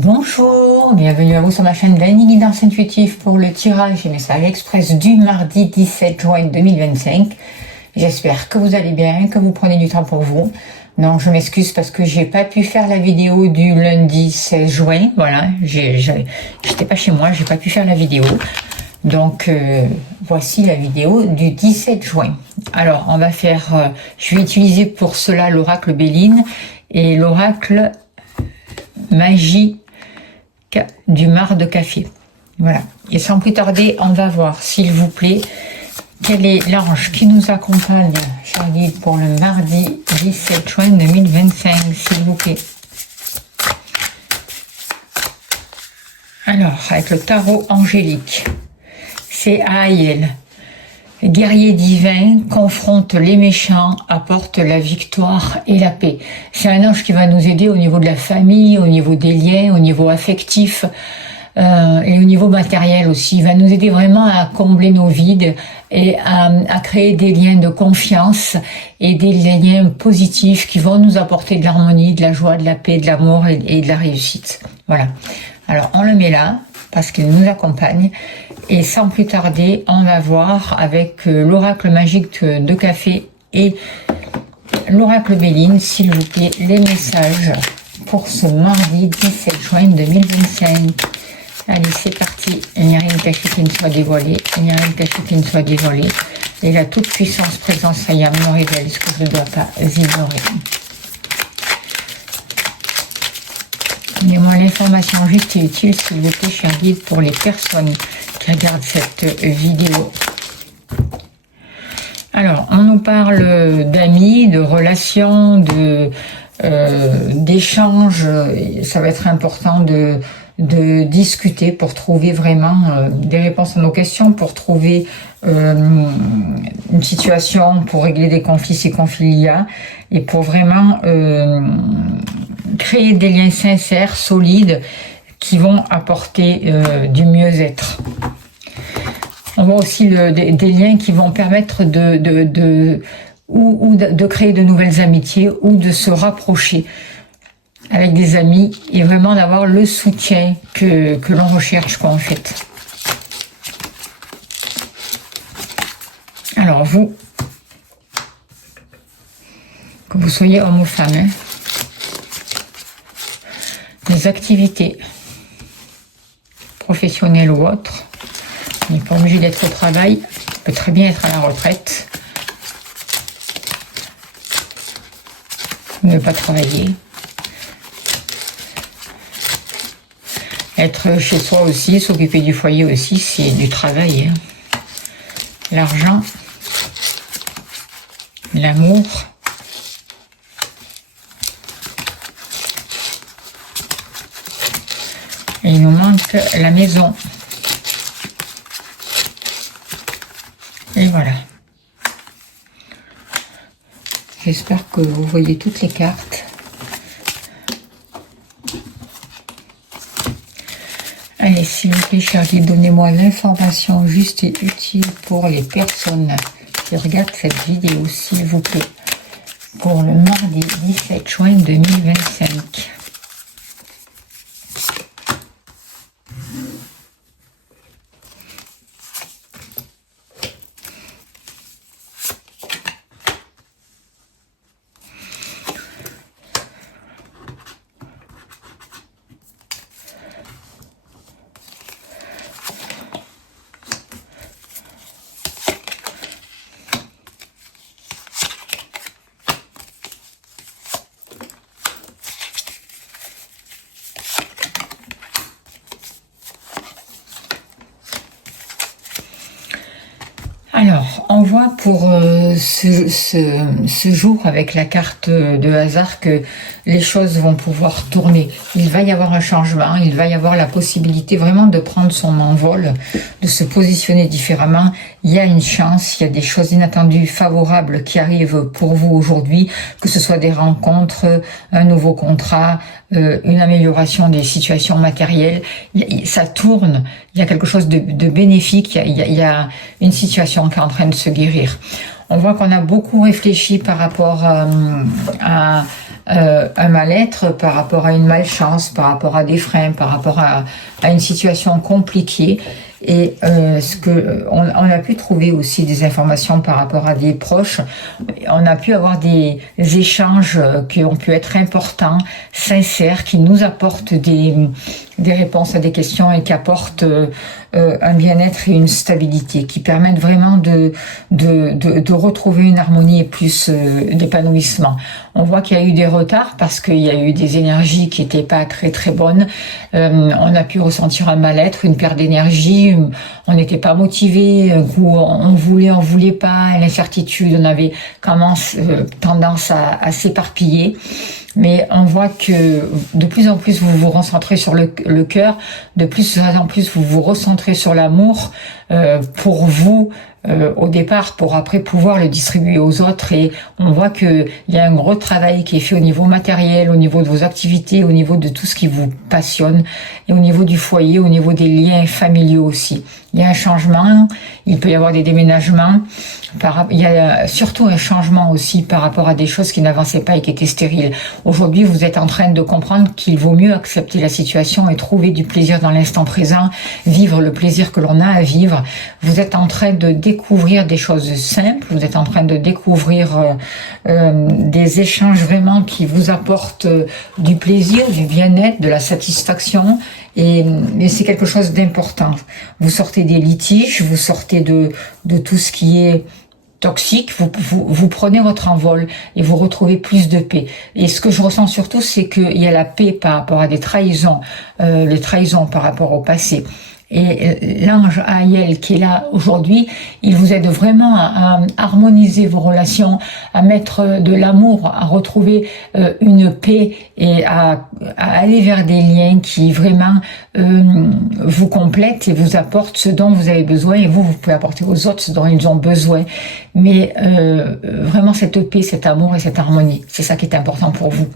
Bonjour, bienvenue à vous sur ma chaîne Dany Guidance Intuitive pour le tirage et message express du mardi 17 juin 2025. J'espère que vous allez bien, que vous prenez du temps pour vous. Non, je m'excuse parce que j'ai pas pu faire la vidéo du lundi 16 juin. Voilà, j'étais pas chez moi, j'ai pas pu faire la vidéo. Donc, voici la vidéo du 17 juin. Alors, on va faire, je vais utiliser pour cela l'oracle Béline et l'oracle Magie du marc de café. Voilà. Et sans plus tarder, on va voir, s'il vous plaît, quel est l'ange qui nous accompagne, cher guide, pour le mardi 17 juin 2025, s'il vous plaît. Alors, avec le tarot angélique, c'est Aïel. Guerrier divin confronte les méchants, apporte la victoire et la paix. C'est un ange qui va nous aider au niveau de la famille, au niveau des liens, au niveau affectif et au niveau matériel aussi. Il va nous aider vraiment à combler nos vides et à créer des liens de confiance et des liens positifs qui vont nous apporter de l'harmonie, de la joie, de la paix, de l'amour et de la réussite. Voilà. Alors on le met là parce qu'il nous accompagne. Et sans plus tarder, on va voir avec l'oracle magique de café et l'oracle Béline, s'il vous plaît, les messages pour ce mardi 17 juin 2025. Allez, c'est parti. Il n'y a rien de caché qui ne soit dévoilé. Il n'y a rien de caché qui ne soit dévoilé. Et la toute puissance présence Ayam me révèle ce que je ne dois pas ignorer. Donnez-moi l'information juste et utile, s'il vous plaît, cher guide, pour les personnes qui regardent cette vidéo. Alors, on nous parle d'amis, de relations, d'échanges. Ça va être important de discuter pour trouver vraiment des réponses à nos questions, pour trouver une situation, pour régler des conflits si conflits il y a, et pour vraiment créer des liens sincères, solides, qui vont apporter du mieux-être. On voit aussi des liens qui vont permettre de créer de nouvelles amitiés ou de se rapprocher avec des amis et vraiment d'avoir le soutien que l'on recherche, quoi, en fait. Alors vous, que vous soyez homme ou femme, hein, les activités professionnelles ou autres, on n'est pas obligé d'être au travail, on peut très bien être à la retraite, ne pas travailler, être chez soi aussi, s'occuper du foyer aussi, c'est du travail. Hein. L'argent, l'amour, et il nous manque la maison. Et voilà. J'espère que vous voyez toutes les cartes. Allez, s'il vous plaît, cher guide, donnez-moi l'information juste et utile pour les personnes qui regardent cette vidéo, s'il vous plaît, pour le mardi 17 juin 2025. Alors, on voit pour ce jour avec la carte de hasard que les choses vont pouvoir tourner. Il va y avoir un changement, il va y avoir la possibilité vraiment de prendre son envol, de se positionner différemment. Il y a une chance, il y a des choses inattendues, favorables qui arrivent pour vous aujourd'hui, que ce soit des rencontres, un nouveau contrat, une amélioration des situations matérielles. Ça tourne, il y a quelque chose de bénéfique, il y a une situation qui est en train de se guérir. On voit qu'on a beaucoup réfléchi par rapport à un mal-être, par rapport à une malchance, par rapport à des freins, par rapport à une situation compliquée. Et on a pu trouver aussi des informations par rapport à des proches. On a pu avoir des échanges qui ont pu être importants, sincères, qui nous apportent des réponses à des questions et qui apportent un bien-être et une stabilité, qui permettent vraiment de retrouver une harmonie et plus d'épanouissement. On voit qu'il y a eu des retards parce qu'il y a eu des énergies qui n'étaient pas très très bonnes. On a pu ressentir un mal-être, une perte d'énergie. On n'était pas motivé, on voulait pas, l'incertitude, on avait tendance à s'éparpiller. Mais on voit que de plus en plus vous vous recentrez sur le cœur, de plus en plus vous vous recentrez sur l'amour pour vous au départ, pour après pouvoir le distribuer aux autres. Et on voit que il y a un gros travail qui est fait au niveau matériel, au niveau de vos activités, au niveau de tout ce qui vous passionne, et au niveau du foyer, au niveau des liens familiaux aussi. Il y a un changement, il peut y avoir des déménagements, il y a surtout un changement aussi par rapport à des choses qui n'avançaient pas et qui étaient stériles. Aujourd'hui, vous êtes en train de comprendre qu'il vaut mieux accepter la situation et trouver du plaisir dans l'instant présent, vivre le plaisir que l'on a à vivre. Vous êtes en train de découvrir des choses simples, vous êtes en train de découvrir des échanges vraiment qui vous apportent du plaisir, du bien-être, de la satisfaction. Et c'est quelque chose d'important. Vous sortez des litiges, vous sortez de tout ce qui est toxique, vous prenez votre envol et vous retrouvez plus de paix. Et ce que je ressens surtout, c'est qu'il y a la paix par rapport à des trahisons, les trahisons par rapport au passé. Et l'ange Aïel qui est là aujourd'hui, il vous aide vraiment à harmoniser vos relations, à mettre de l'amour, à retrouver une paix et à aller vers des liens qui vraiment vous complètent et vous apportent ce dont vous avez besoin, et vous pouvez apporter aux autres ce dont ils ont besoin. Mais vraiment cette paix, cet amour et cette harmonie, c'est ça qui est important pour vous.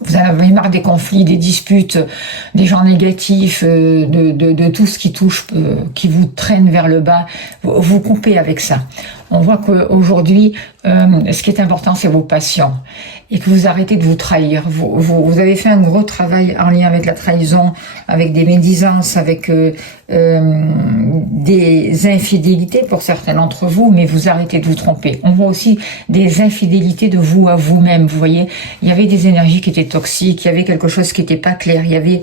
Vous en avez marre des conflits, des disputes, des gens négatifs, de tout ce qui touche, qui vous traîne vers le bas. Vous coupez avec ça. On voit qu'aujourd'hui, ce qui est important, c'est vos passions. Et que vous arrêtez de vous trahir. Vous avez fait un gros travail en lien avec la trahison, avec des médisances, avec des infidélités pour certains d'entre vous, mais vous arrêtez de vous tromper. On voit aussi des infidélités de vous à vous-même. Vous voyez, il y avait des énergies qui étaient toxiques, il y avait quelque chose qui n'était pas clair, il y avait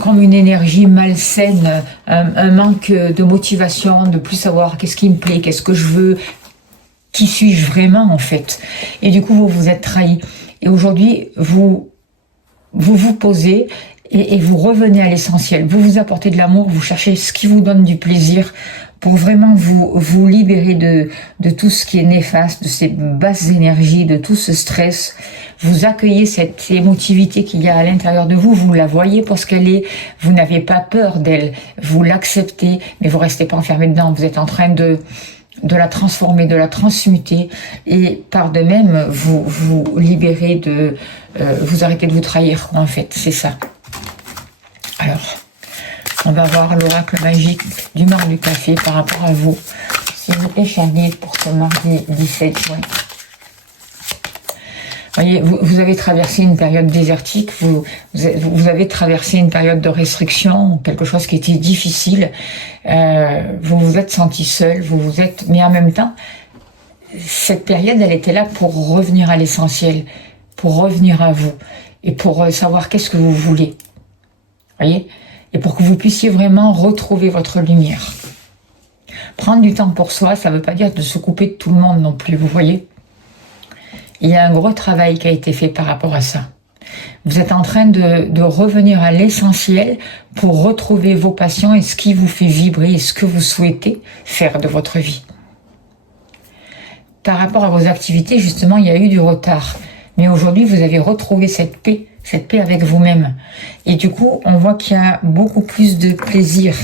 comme une énergie malsaine, un manque de motivation, de plus savoir qu'est-ce qui me plaît, qu'est-ce que je veux, qui suis-je vraiment en fait. Et du coup, vous vous êtes trahi. Et aujourd'hui, vous posez et vous revenez à l'essentiel. Vous vous apportez de l'amour, vous cherchez ce qui vous donne du plaisir pour vraiment vous libérer de tout ce qui est néfaste, de ces basses énergies, de tout ce stress. Vous accueillez cette émotivité qu'il y a à l'intérieur de vous, vous la voyez pour ce qu'elle est, vous n'avez pas peur d'elle, vous l'acceptez, mais vous restez pas enfermé dedans, vous êtes en train de la transformer, de la transmuter, et par de même, vous libérez vous arrêtez de vous trahir, en fait, c'est ça. Alors, on va voir l'oracle magique du marc du café par rapport à vous, s'il vous plaît, chers guides, pour ce mardi 17 juin. Voyez, vous avez traversé une période désertique, vous avez traversé une période de restriction, quelque chose qui était difficile, vous vous êtes senti seul, mais en même temps, cette période, elle était là pour revenir à l'essentiel, pour revenir à vous, et pour savoir qu'est-ce que vous voulez, voyez, et pour que vous puissiez vraiment retrouver votre lumière. Prendre du temps pour soi, ça ne veut pas dire de se couper de tout le monde non plus, vous voyez. Il y a un gros travail qui a été fait par rapport à ça. Vous êtes en train de revenir à l'essentiel pour retrouver vos passions et ce qui vous fait vibrer et ce que vous souhaitez faire de votre vie. Par rapport à vos activités, justement, il y a eu du retard. Mais aujourd'hui, vous avez retrouvé cette paix avec vous-même. Et du coup, on voit qu'il y a beaucoup plus de plaisir.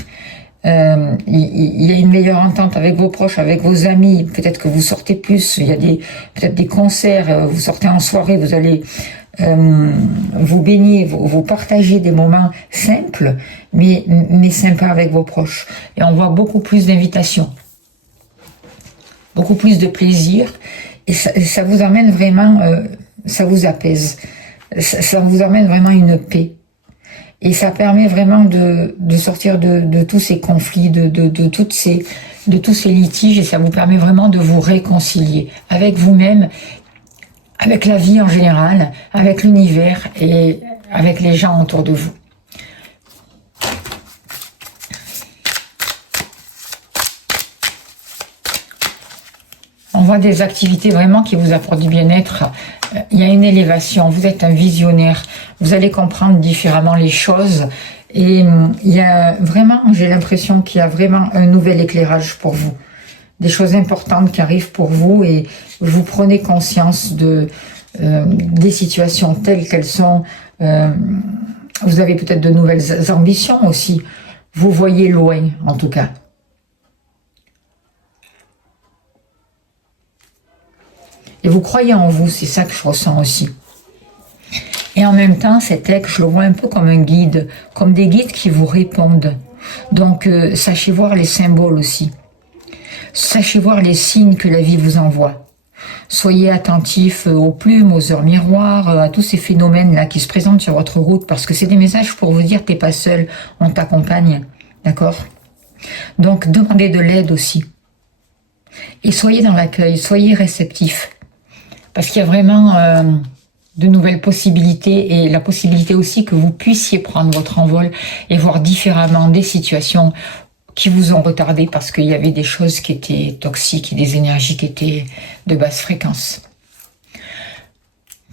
Il y a une meilleure entente avec vos proches, avec vos amis, peut-être que vous sortez plus, il y a peut-être des concerts, vous sortez en soirée, vous allez vous baigner, vous partagez des moments simples, mais sympas avec vos proches. Et on voit beaucoup plus d'invitations. beaucoup plus de plaisir, et ça vous amène vraiment, ça vous apaise, ça vous amène vraiment une paix. Et ça permet vraiment de sortir de tous ces conflits, de tous ces litiges, et ça vous permet vraiment de vous réconcilier avec vous-même, avec la vie en général, avec l'univers et avec les gens autour de vous. On voit des activités vraiment qui vous apportent du bien-être. Il y a une élévation, vous êtes un visionnaire, vous allez comprendre différemment les choses. Et il y a vraiment, j'ai l'impression qu'il y a vraiment un nouvel éclairage pour vous. Des choses importantes qui arrivent pour vous et vous prenez conscience des situations telles qu'elles sont. Vous avez peut-être de nouvelles ambitions aussi. Vous voyez loin, en tout cas. Et vous croyez en vous, c'est ça que je ressens aussi. Et en même temps, cet aigle, je le vois un peu comme un guide, comme des guides qui vous répondent. Donc, sachez voir les symboles aussi. Sachez voir les signes que la vie vous envoie. Soyez attentifs aux plumes, aux heures miroirs, à tous ces phénomènes-là qui se présentent sur votre route, parce que c'est des messages pour vous dire t'es pas seul, on t'accompagne, d'accord? Donc, demandez de l'aide aussi. Et soyez dans l'accueil, soyez réceptifs. Parce qu'il y a vraiment de nouvelles possibilités et la possibilité aussi que vous puissiez prendre votre envol et voir différemment des situations qui vous ont retardé parce qu'il y avait des choses qui étaient toxiques et des énergies qui étaient de basse fréquence.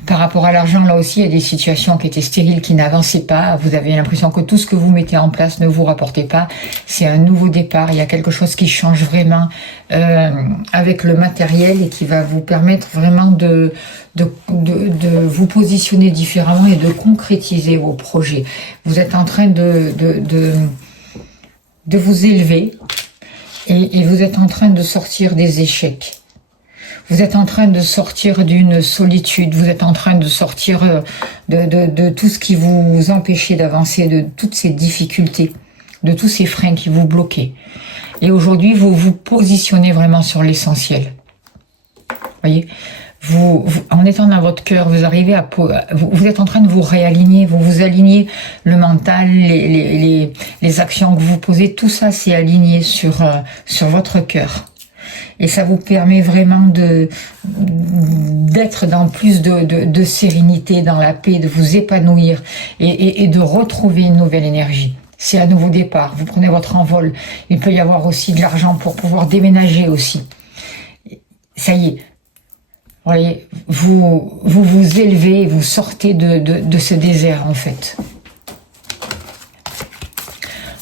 Par rapport à l'argent, là aussi, il y a des situations qui étaient stériles, qui n'avançaient pas. Vous avez l'impression que tout ce que vous mettez en place ne vous rapportait pas. C'est un nouveau départ. Il y a quelque chose qui change vraiment avec le matériel et qui va vous permettre vraiment de vous positionner différemment et de concrétiser vos projets. Vous êtes en train de vous élever et vous êtes en train de sortir des échecs. Vous êtes en train de sortir d'une solitude, vous êtes en train de sortir de tout ce qui vous empêchait d'avancer, de toutes ces difficultés, de tous ces freins qui vous bloquaient. Et aujourd'hui, vous vous positionnez vraiment sur l'essentiel. Voyez, en étant dans votre cœur, vous arrivez à, vous êtes en train de vous réaligner, vous vous alignez le mental, les actions que vous posez, tout ça c'est aligné sur votre cœur. Et ça vous permet vraiment d'être dans plus de sérénité, dans la paix, de vous épanouir et de retrouver une nouvelle énergie. C'est un nouveau départ, vous prenez votre envol. Il peut y avoir aussi de l'argent pour pouvoir déménager aussi. Ça y est, voyez, vous élevez, vous sortez de ce désert en fait.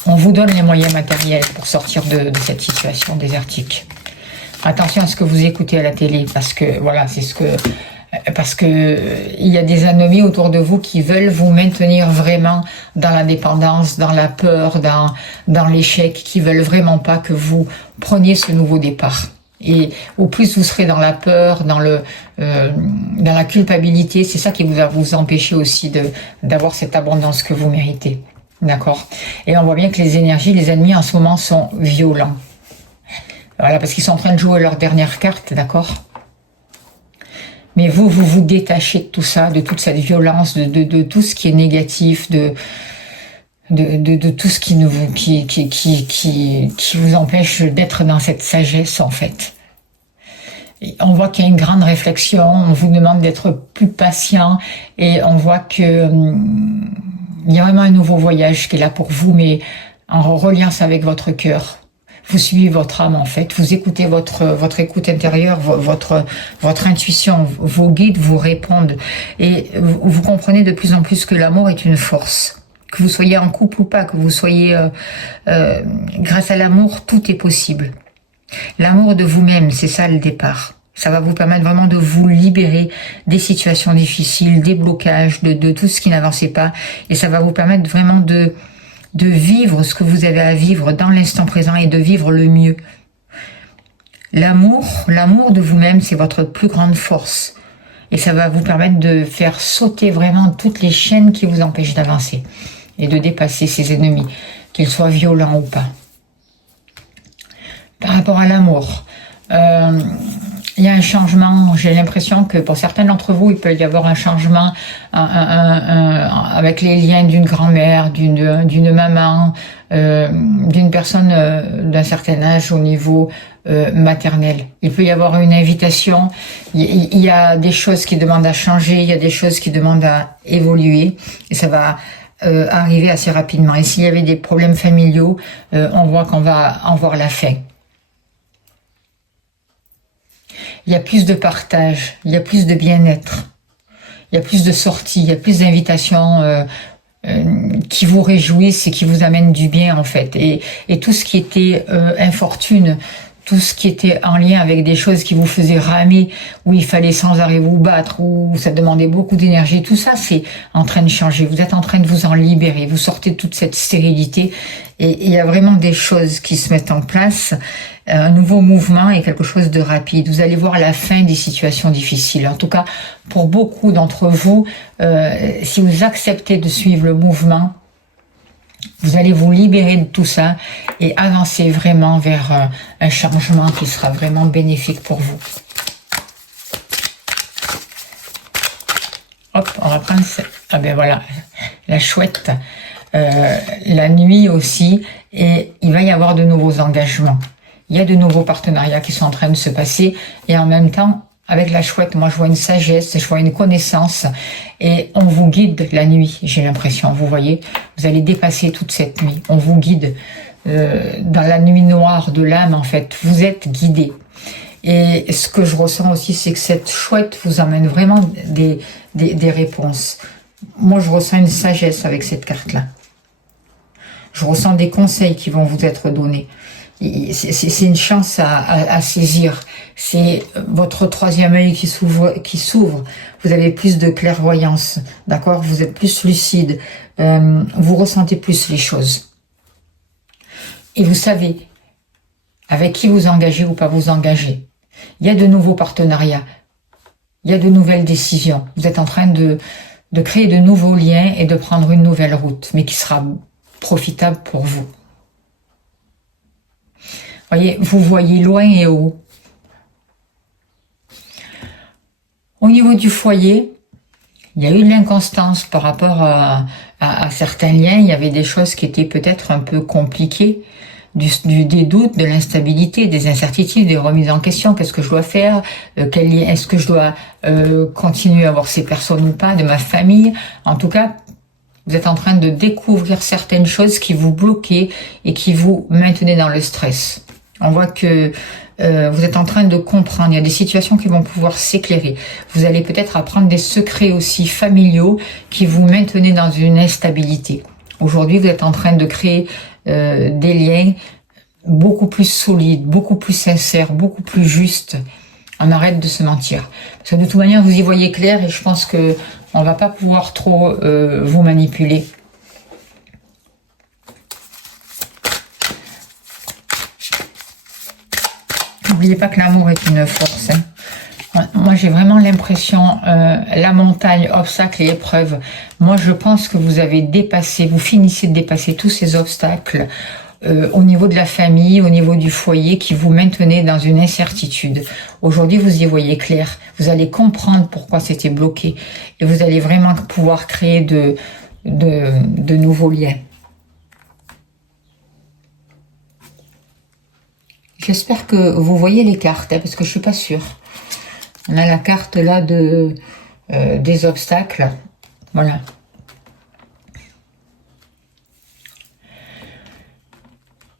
On vous donne les moyens matériels pour sortir de cette situation désertique. Attention à ce que vous écoutez à la télé, parce que voilà, parce que il y a des ennemis autour de vous qui veulent vous maintenir vraiment dans la dépendance, dans la peur, dans l'échec, qui veulent vraiment pas que vous preniez ce nouveau départ. Et au plus vous serez dans la peur, dans la culpabilité, c'est ça qui va vous empêcher aussi d'avoir cette abondance que vous méritez. D'accord? Et on voit bien que les énergies, les ennemis en ce moment sont violents. Voilà, parce qu'ils sont en train de jouer leur dernière carte, d'accord? Mais vous vous détachez de tout ça, de toute cette violence, de tout ce qui est négatif, de tout ce qui vous empêche d'être dans cette sagesse, en fait. Et on voit qu'il y a une grande réflexion, on vous demande d'être plus patient, et on voit que il y a vraiment un nouveau voyage qui est là pour vous, mais en reliance avec votre cœur. Vous suivez votre âme en fait, vous écoutez votre écoute intérieure, votre intuition, vos guides vous répondent et vous comprenez de plus en plus que l'amour est une force. Que vous soyez en couple ou pas, que vous soyez grâce à l'amour, tout est possible. L'amour de vous-même, c'est ça le départ. Ça va vous permettre vraiment de vous libérer des situations difficiles, des blocages, de tout ce qui n'avançait pas, et ça va vous permettre vraiment de vivre ce que vous avez à vivre dans l'instant présent et de vivre le mieux. L'amour de vous-même, c'est votre plus grande force. Et ça va vous permettre de faire sauter vraiment toutes les chaînes qui vous empêchent d'avancer et de dépasser ces ennemis, qu'ils soient violents ou pas. Par rapport à l'amour, Il y a un changement, j'ai l'impression que pour certains d'entre vous, il peut y avoir un changement avec les liens d'une grand-mère, d'une maman, d'une personne d'un certain âge au niveau maternel. Il peut y avoir une invitation, il y a des choses qui demandent à changer, il y a des choses qui demandent à évoluer, et ça va arriver assez rapidement. Et s'il y avait des problèmes familiaux, on voit qu'on va en voir la fin. Il y a plus de partage, il y a plus de bien-être, il y a plus de sorties, il y a plus d'invitations qui vous réjouissent et qui vous amènent du bien en fait. Et tout ce qui était infortune, tout ce qui était en lien avec des choses qui vous faisaient ramer, où il fallait sans arrêt vous battre, où ça demandait beaucoup d'énergie, tout ça c'est en train de changer. Vous êtes en train de vous en libérer, vous sortez de toute cette stérilité et il y a vraiment des choses qui se mettent en place. Un nouveau mouvement et quelque chose de rapide. Vous allez voir la fin des situations difficiles. En tout cas, pour beaucoup d'entre vous, si vous acceptez de suivre le mouvement, vous allez vous libérer de tout ça et avancer vraiment vers un changement qui sera vraiment bénéfique pour vous. Hop, on va prendre ça. Ah ben voilà, la chouette. La nuit aussi. Et il va y avoir de nouveaux engagements. Il y a de nouveaux partenariats qui sont en train de se passer. Et en même temps, avec la chouette, moi je vois une sagesse, je vois une connaissance. Et on vous guide la nuit, j'ai l'impression. Vous voyez, vous allez dépasser toute cette nuit. On vous guide dans la nuit noire de l'âme, en fait. Vous êtes guidé. Et ce que je ressens aussi, c'est que cette chouette vous amène vraiment des réponses. Moi, je ressens une sagesse avec cette carte-là. Je ressens des conseils qui vont vous être donnés. C'est une chance à saisir. C'est votre troisième œil qui s'ouvre. Vous avez plus de clairvoyance, d'accord? Vous êtes plus lucide. Vous ressentez plus les choses. Et vous savez avec qui vous engagez ou pas vous engager. Il y a de nouveaux partenariats. Il y a de nouvelles décisions. Vous êtes en train de créer de nouveaux liens et de prendre une nouvelle route, mais qui sera profitable pour vous. Voyez, vous voyez loin et haut. Au niveau du foyer, il y a eu de l'inconstance par rapport à certains liens. Il y avait des choses qui étaient peut-être un peu compliquées, des doutes, de l'instabilité, des incertitudes, des remises en question. Qu'est-ce que je dois faire? Quel lien est-ce que je dois continuer à voir ces personnes ou pas, de ma famille? En tout cas, vous êtes en train de découvrir certaines choses qui vous bloquaient et qui vous maintenaient dans le stress. On voit que vous êtes en train de comprendre. Il y a des situations qui vont pouvoir s'éclairer. Vous allez peut-être apprendre des secrets aussi familiaux qui vous maintenaient dans une instabilité. Aujourd'hui, vous êtes en train de créer des liens beaucoup plus solides, beaucoup plus sincères, beaucoup plus justes. On arrête de se mentir. Parce que de toute manière, vous y voyez clair et je pense que on va pas pouvoir trop vous manipuler. N'oubliez pas que l'amour est une force. Moi, j'ai vraiment l'impression, la montagne, obstacles et épreuves. Moi, je pense que vous avez dépassé, vous finissez de dépasser tous ces obstacles au niveau de la famille, au niveau du foyer qui vous maintenaient dans une incertitude. Aujourd'hui, vous y voyez clair. Vous allez comprendre pourquoi c'était bloqué et vous allez vraiment pouvoir créer de nouveaux liens. J'espère que vous voyez les cartes, parce que je suis pas sûre. On a la carte là des obstacles. Voilà.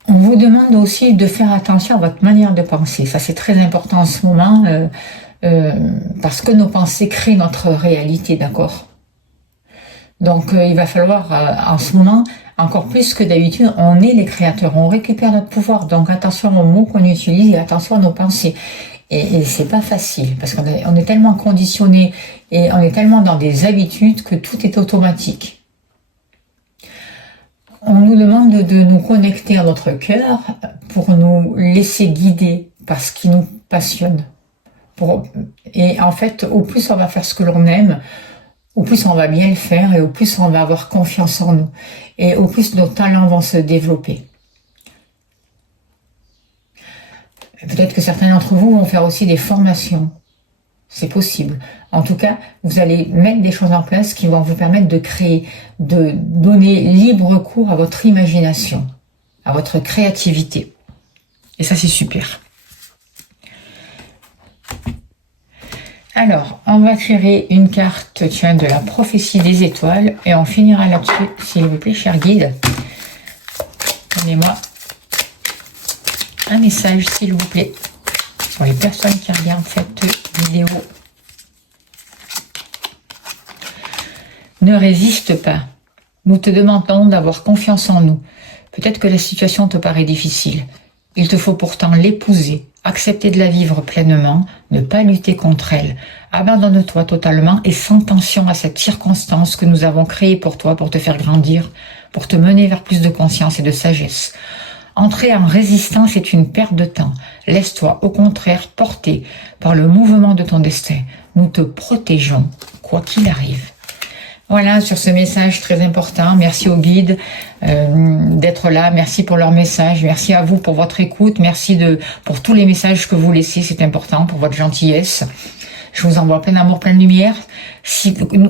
On vous demande aussi de faire attention à votre manière de penser. Ça, c'est très important en ce moment, parce que nos pensées créent notre réalité, d'accord? Donc, il va falloir, en ce moment, encore plus que d'habitude, on est les créateurs, on récupère notre pouvoir. Donc, attention aux mots qu'on utilise et attention à nos pensées. Et c'est pas facile, parce qu'on est tellement conditionné et on est tellement dans des habitudes que tout est automatique. On nous demande de nous connecter à notre cœur pour nous laisser guider par ce qui nous passionne. Et en fait, au plus on va faire ce que l'on aime, au plus on va bien le faire et au plus on va avoir confiance en nous. Et au plus nos talents vont se développer. Peut-être que certains d'entre vous vont faire aussi des formations. C'est possible. En tout cas, vous allez mettre des choses en place qui vont vous permettre de créer, de donner libre cours à votre imagination, à votre créativité. Et ça, c'est super. Alors, on va tirer une carte, tiens, de la prophétie des étoiles, et on finira là-dessus, s'il vous plaît, cher guide. Donnez-moi un message, s'il vous plaît, pour les personnes qui regardent cette vidéo. Ne résiste pas. Nous te demandons d'avoir confiance en nous. Peut-être que la situation te paraît difficile. Il te faut pourtant l'épouser, accepter de la vivre pleinement, ne pas lutter contre elle. Abandonne-toi totalement et sans tension à cette circonstance que nous avons créée pour toi, pour te faire grandir, pour te mener vers plus de conscience et de sagesse. Entrer en résistance est une perte de temps. Laisse-toi au contraire porter par le mouvement de ton destin. Nous te protégeons, quoi qu'il arrive. Voilà, sur ce message très important, merci aux guides d'être là, merci pour leur message, merci à vous pour votre écoute, merci pour tous les messages que vous laissez, c'est important, pour votre gentillesse. Je vous envoie plein d'amour, plein de lumière.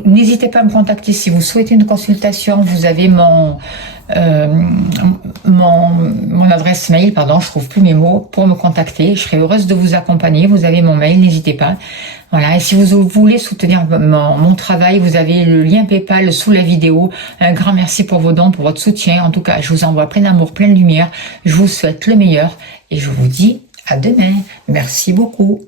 N'hésitez pas à me contacter si vous souhaitez une consultation, vous avez mon adresse mail, pardon, je trouve plus mes mots, pour me contacter. Je serai heureuse de vous accompagner. Vous avez mon mail, n'hésitez pas. Voilà. Et si vous voulez soutenir mon travail, vous avez le lien PayPal sous la vidéo. Un grand merci pour vos dons, pour votre soutien. En tout cas, je vous envoie plein d'amour, plein de lumière. Je vous souhaite le meilleur et je vous dis à demain. Merci beaucoup.